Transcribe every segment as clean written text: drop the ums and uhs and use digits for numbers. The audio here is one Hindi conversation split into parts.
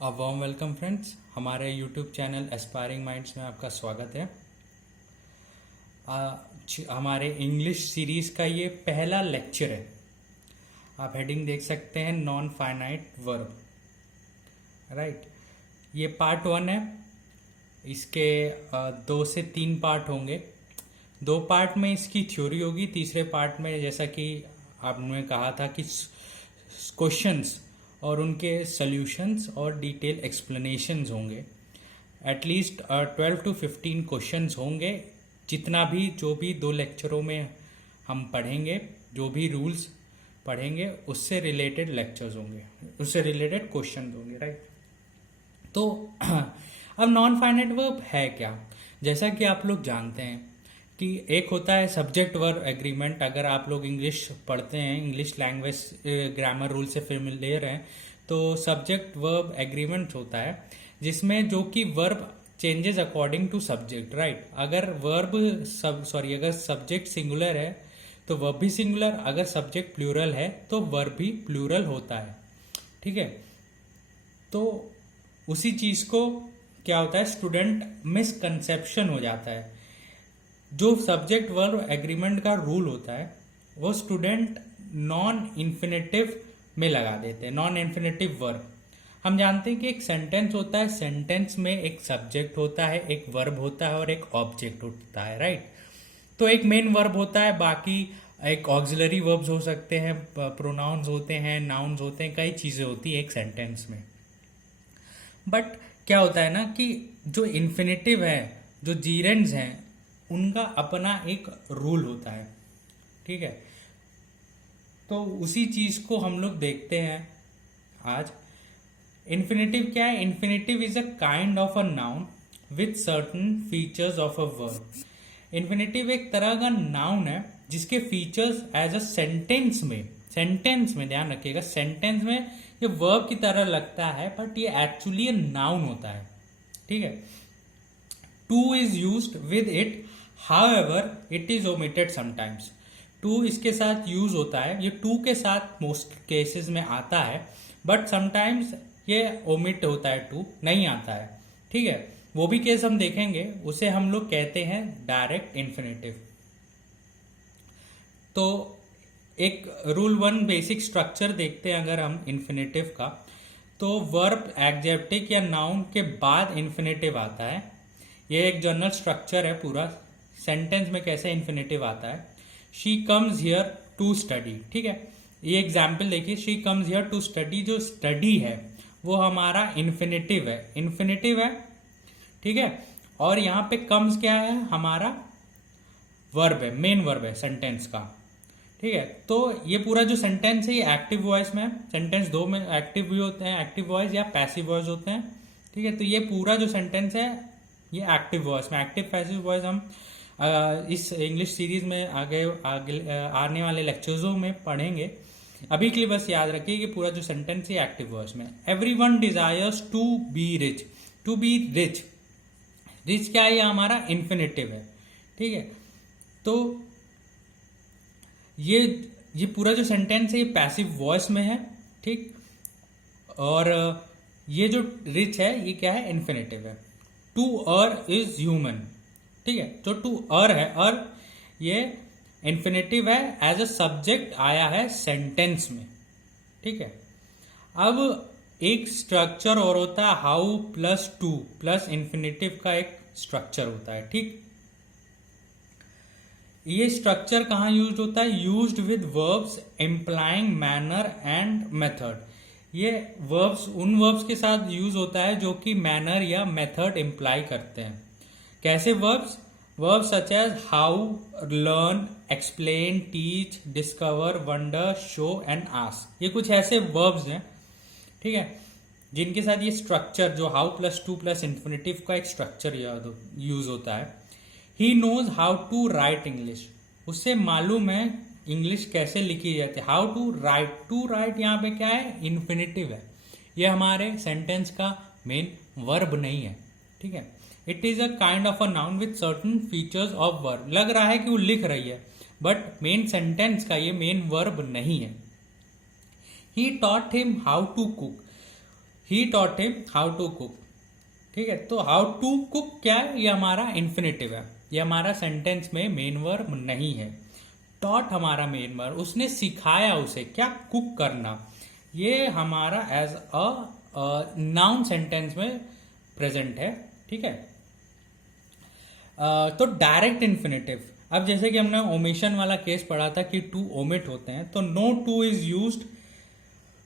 वार्म वेलकम फ्रेंड्स, हमारे यूट्यूब चैनल एस्पायरिंग माइंड्स में आपका स्वागत है। हमारे इंग्लिश सीरीज का ये पहला लेक्चर है। आप हेडिंग देख सकते हैं, नॉन फाइनाइट वर्ब, राइट। ये पार्ट 1 है। इसके 2 से 3 पार्ट होंगे। 2 पार्ट में इसकी थ्योरी होगी, तीसरे पार्ट में जैसा कि आपने कहा था कि क्वेश्चंस और उनके सॉल्यूशंस और डिटेल एक्सप्लेनेशंस होंगे। एटलीस्ट 12 to 15 क्वेश्चंस होंगे। जितना भी जो भी 2 लेक्चरों में हम पढ़ेंगे, जो भी रूल्स पढ़ेंगे, उससे रिलेटेड लेक्चर्स होंगे, उससे रिलेटेड क्वेश्चन होंगे, राइट। तो अब नॉन फाइनाइट वर्ब है क्या? जैसा कि आप लोग जानते हैं कि एक होता है सब्जेक्ट वर्ब एग्रीमेंट। अगर आप लोग इंग्लिश पढ़ते हैं, इंग्लिश लैंग्वेज ग्रामर रूल से फेमिलियर हैं, तो सब्जेक्ट वर्ब एग्रीमेंट होता है जिसमें जो कि verb changes according to subject, right. अगर अगर सब्जेक्ट सिंगुलर है तो वर्ब भी सिंगुलर, अगर सब्जेक्ट प्लूरल है तो वर्ब भी प्लूरल होता है, ठीक है। तो उसी चीज को क्या होता है, स्टूडेंट मिसकंसेप्शन हो जाता है। जो सब्जेक्ट वर्ब एग्रीमेंट का रूल होता है वो स्टूडेंट नॉन इन्फिनेटिव में लगा देते हैं। नॉन इन्फिनेटिव वर्ब, हम जानते हैं कि एक सेंटेंस होता है, सेंटेंस में एक सब्जेक्ट होता है, एक वर्ब होता है और एक ऑब्जेक्ट होता है, राइट। तो एक मेन वर्ब होता है, बाकी एक ऑक्सिलरी वर्ब्स हो सकते हैं, प्रोनाउंस होते हैं, नाउन्स होते हैं, कई चीजें होती है एक सेंटेंस में। बट क्या होता है ना कि जो इन्फिनेटिव है, जो जीरेंड्स हैं, उनका अपना एक रूल होता है, ठीक है। तो उसी चीज को हम लोग देखते हैं आज। इन्फिनेटिव क्या है? Infinitive is a kind of a noun with certain features of a verb. Infinitive एक तरह का नाउन है जिसके फीचर्स एज अ सेंटेंस में ध्यान रखिएगा, सेंटेंस में ये वर्ब की तरह लगता है बट ये एक्चुअली ए नाउन होता है, ठीक है। To is used with it, however it is omitted sometimes। To इसके साथ यूज होता है, ये टू के साथ मोस्ट केसेस में आता है, बट समटाइम्स ये ओमिट होता है, टू नहीं आता है, ठीक है। वो भी केस हम देखेंगे, उसे हम लोग कहते हैं डायरेक्ट इन्फिनेटिव। तो एक रूल 1 बेसिक स्ट्रक्चर देखते हैं अगर हम इन्फिनेटिव का, तो वर्ब एडजेक्टिव या नाउन के बाद इन्फिनेटिव आता है। ये एक जनरल स्ट्रक्चर है पूरा सेंटेंस में कैसे इन्फिनेटिव आता है। She comes here to study, ठीक है। ये एग्जाम्पल देखिए, she comes here to study. जो स्टडी है वो हमारा इन्फिनेटिव है, ठीक है। और यहाँ पे कम्स क्या है? हमारा वर्ब है, मेन वर्ब है सेंटेंस का, ठीक है। तो ये पूरा जो सेंटेंस है ये एक्टिव वॉइस में है। सेंटेंस 2 में एक्टिव भी होते हैं, एक्टिव वॉइस या पैसिव वॉइस होते हैं, ठीक है। तो ये पूरा जो सेंटेंस है ये एक्टिव वॉइस में। एक्टिव पैसिव वॉइस हम इस इंग्लिश सीरीज में आगे आने वाले लेक्चर्सों में पढ़ेंगे। अभी के लिए बस याद रखिए कि पूरा जो सेंटेंस है एक्टिव वॉइस में। Everyone desires to be rich, to be rich, rich क्या है? ये हमारा इन्फिनेटिव है, ठीक है। तो ये पूरा जो सेंटेंस है ये पैसिव वॉइस में है, ठीक। और ये जो रिच है ये क्या है? इन्फिनेटिव है। टू अर इज ह्यूमन, ठीक है। जो टू अर है, अर ये इन्फिनेटिव है, एज अ सब्जेक्ट आया है सेंटेंस में, ठीक है। अब एक स्ट्रक्चर और होता है how plus to plus infinitive का एक स्ट्रक्चर होता है, ठीक। ये स्ट्रक्चर कहाँ यूज होता है? Used with verbs implying manner and method. ये वर्ब्स उन वर्ब्स के साथ यूज होता है जो कि मैनर या मेथड इम्प्लाई करते हैं। कैसे verbs? Verbs such as how, learn, explain, teach, discover, wonder, show and ask. ये कुछ ऐसे वर्ब्स हैं, ठीक है, जिनके साथ ये स्ट्रक्चर जो how plus to plus infinitive का एक स्ट्रक्चर यूज होता है। He knows how to write English, उससे मालूम है इंग्लिश कैसे लिखी जाती है। How to write, to write यहाँ पे क्या है? इन्फिनेटिव है। ये हमारे सेंटेंस का मेन वर्ब नहीं है, ठीक है। It is a kind of a noun with certain features of verb. लग रहा है कि वो लिख रही है, बट मेन सेंटेंस का ये मेन वर्ब नहीं है। He taught him how to cook, he taught him how to cook. ठीक है, तो हाउ टू कुक क्या है, ये हमारा इन्फिनेटिव है, ये हमारा सेंटेंस में मेन वर्ब नहीं है। टॉट हमारा मेन वर्ब, उसने सिखाया उसे क्या, कुक करना, ये हमारा एज अ नाउन सेंटेंस में प्रेजेंट है। ठीक है, तो डायरेक्ट इन्फिनेटिव, अब जैसे कि हमने ओमिशन वाला केस पढ़ा था कि टू ओमिट होते हैं, तो no to is used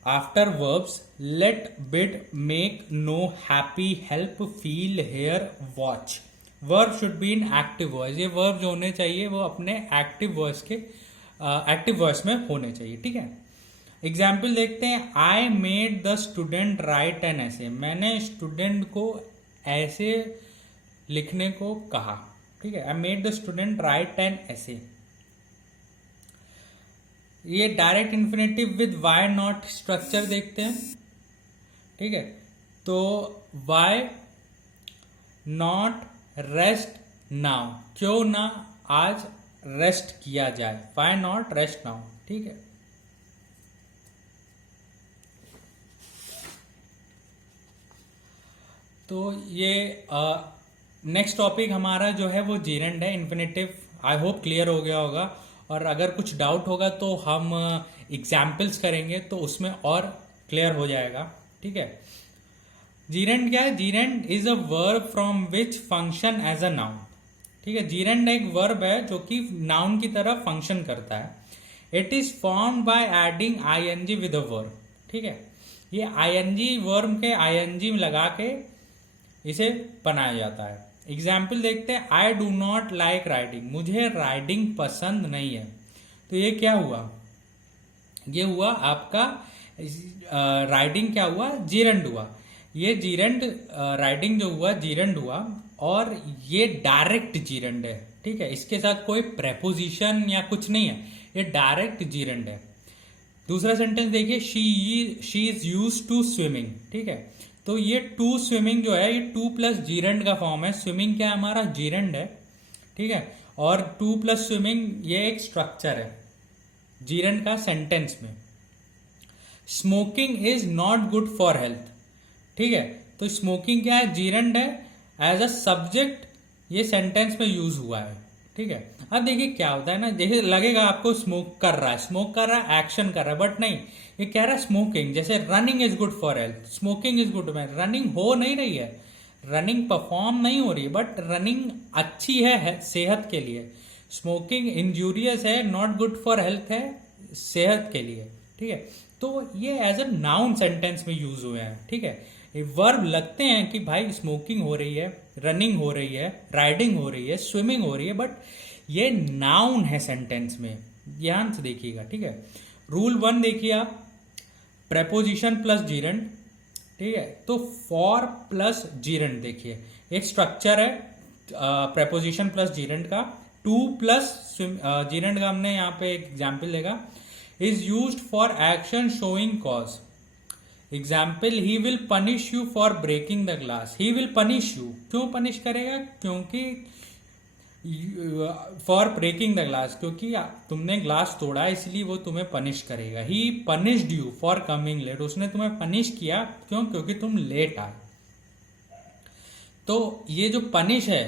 after verbs let, bid, make, know, happy, help, feel, hear, watch. Verb should be in active voice, ये वर्ब जो होने चाहिए वो अपने एक्टिव वॉइस के एक्टिव वॉइस में होने चाहिए। ठीक है, एग्जाम्पल देखते हैं। I made the student write an essay, मैंने स्टूडेंट को ऐसे लिखने को कहा। ठीक है, I made the student write an essay, ये direct infinitive with why not structure देखते हैं। ठीक है, तो वाई नॉट रेस्ट नाउ, क्यों ना आज रेस्ट किया जाए, वाई नॉट रेस्ट नाउ। ठीक है, तो ये नेक्स्ट टॉपिक हमारा जो है वो जीरेंड है, इन्फिनेटिव। आई होप क्लियर हो गया होगा, और अगर कुछ डाउट होगा तो हम एग्जाम्पल्स करेंगे तो उसमें और क्लियर हो जाएगा। ठीक है, जीरेंड क्या है, gerund is a verb from which function as a noun. ठीक है, जीरेंड एक वर्ब है जो कि नाउन की तरह फंक्शन करता है। It is formed by adding ING with a verb. ठीक है, ये आईएनजी वर्ब के आईएनजी में लगा के इसे बनाया जाता है। एग्जाम्पल देखते हैं। I do not like riding, मुझे राइडिंग पसंद नहीं है। तो ये क्या हुआ, ये हुआ आपका राइडिंग क्या हुआ, जीरेंड हुआ। ये जीरेंड राइडिंग जो हुआ जीरेंड हुआ, और ये डायरेक्ट जीरेंड है। ठीक है, इसके साथ कोई प्रेपोजिशन या कुछ नहीं है, ये डायरेक्ट जीरेंड है। दूसरा सेंटेंस देखिए, she is used to swimming. ठीक है, तो ये टू स्विमिंग जो है ये टू प्लस जीरेंड का फॉर्म है। स्विमिंग क्या है हमारा, जीरेंड है। ठीक है, और टू प्लस स्विमिंग ये एक स्ट्रक्चर है जीरेंड का सेंटेंस में। Smoking is not good for health. ठीक है, तो स्मोकिंग क्या है, जीरेंड है, एज अ सब्जेक्ट ये सेंटेंस में यूज हुआ है। ठीक है, अब देखिए क्या होता है ना, जैसे लगेगा आपको स्मोक कर रहा है, एक्शन कर रहा है, बट नहीं, ये कह रहा है स्मोकिंग। जैसे running is good for health, smoking is good, में रनिंग हो नहीं रही है, रनिंग परफॉर्म नहीं हो रही, बट रनिंग अच्छी है सेहत के लिए। स्मोकिंग इंजूरियस है, नॉट गुड फॉर हेल्थ है सेहत के लिए। ठीक है, तो ये एज अ नाउन सेंटेंस में यूज हुए हैं। ठीक है, वर्ब लगते हैं कि भाई स्मोकिंग हो रही है, रनिंग हो रही है, राइडिंग हो रही है, स्विमिंग हो रही है, बट ये नाउन है सेंटेंस में, ध्यान से देखिएगा। ठीक है, रूल 1 देखिए आप, प्रेपोजिशन प्लस जीरेंड। ठीक है, तो फॉर प्लस जीरेंड देखिए, एक स्ट्रक्चर है प्रेपोजिशन प्लस जीरेंड का। टू प्लस जीरेंड का हमने यहाँ पे एक एग्जाम्पल देगा, is used for action showing cause. Example, he will punish you for breaking the glass. He will punish you, क्यों पनिश करेगा, क्योंकि फॉर ब्रेकिंग द ग्लास, क्योंकि तुमने ग्लास तोड़ा इसलिए वो तुम्हें पनिश करेगा। He punished you for coming late, उसने तुम्हें पनिश किया क्यों, क्योंकि तुम लेट आए। तो ये जो पनिश है,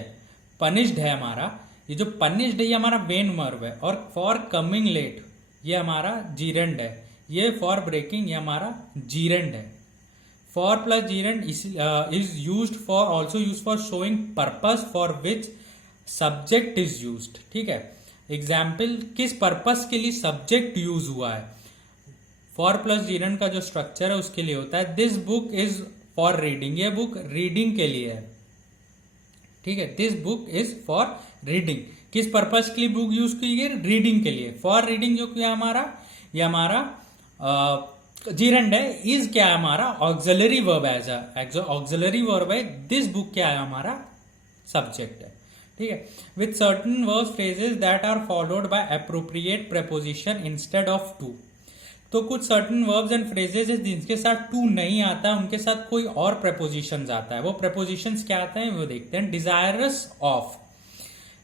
पनिश्ड है हमारा, ये जो पनिश्ड है ये हमारा मेन वर्ब है, और फॉर कमिंग लेट ये हमारा जीरेंड है। ये फॉर ब्रेकिंग ये हमारा जीरेंड है। For plus जीरेंड is used for, also use for showing purpose for which subject is used. ठीक है, एग्जाम्पल, किस पर्पस के लिए सब्जेक्ट यूज हुआ है। फॉर प्लस जीरेंड का जो स्ट्रक्चर है उसके लिए होता है। This book is for reading, ये बुक रीडिंग के लिए है। ठीक है, this book is for reading, किस पर्पस के लिए बुक यूज की गई, रीडिंग के लिए। फॉर रीडिंग जो क्या हमारा, ये हमारा जीरेंड है। इज क्या है हमारा, auxiliary verb, as auxiliary verb है। दिस बुक क्या है हमारा, सब्जेक्ट है। ठीक है, with certain verb phrases that are followed by appropriate preposition instead of to. तो कुछ सर्टन वर्ब्स एंड फ्रेजेस है जिनके साथ टू नहीं आता है, उनके साथ कोई और प्रेपोजिशंस आता है। वो प्रेपोजिशंस क्या आते हैं वो देखते हैं। Desirous of,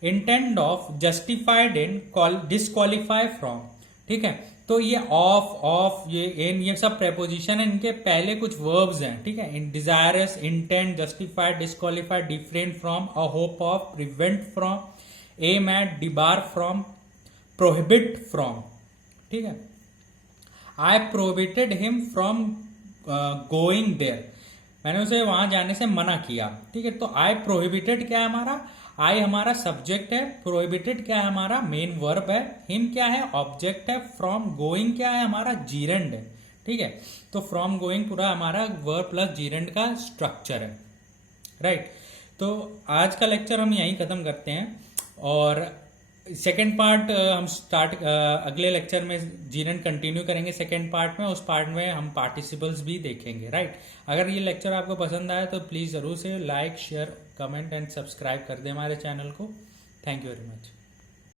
intend of, justified in, disqualify from. ठीक है, तो ये ऑफ ये इन ये सब प्रेपोजिशन है, इनके पहले कुछ वर्ब्स हैं, ठीक है। In desirous, intent, justified, disqualified, different from, a hope of, prevent from, aim at, debar from, prohibit from, ठीक है। I prohibited him from going there, मैंने उसे वहां जाने से मना किया, ठीक है। तो आई प्रोहिबिटेड क्या है हमारा, आई हमारा सब्जेक्ट है, प्रोहिबिटेड क्या है हमारा मेन वर्ब है, हिम क्या है ऑब्जेक्ट है, फ्रॉम गोइंग क्या है हमारा जीरेंड है, ठीक है। तो फ्रॉम गोइंग पूरा हमारा वर्ब प्लस जीरेंड का स्ट्रक्चर है, राइट। तो आज का लेक्चर हम यहीं खत्म करते हैं, और सेकेंड पार्ट हम अगले लेक्चर में जीरेंड कंटिन्यू करेंगे सेकेंड पार्ट में। उस पार्ट में हम पार्टिसिपल्स भी देखेंगे, राइट। अगर ये लेक्चर आपको पसंद आया तो प्लीज़ ज़रूर से like, share, comment and subscribe कर दें हमारे चैनल को। Thank you very much.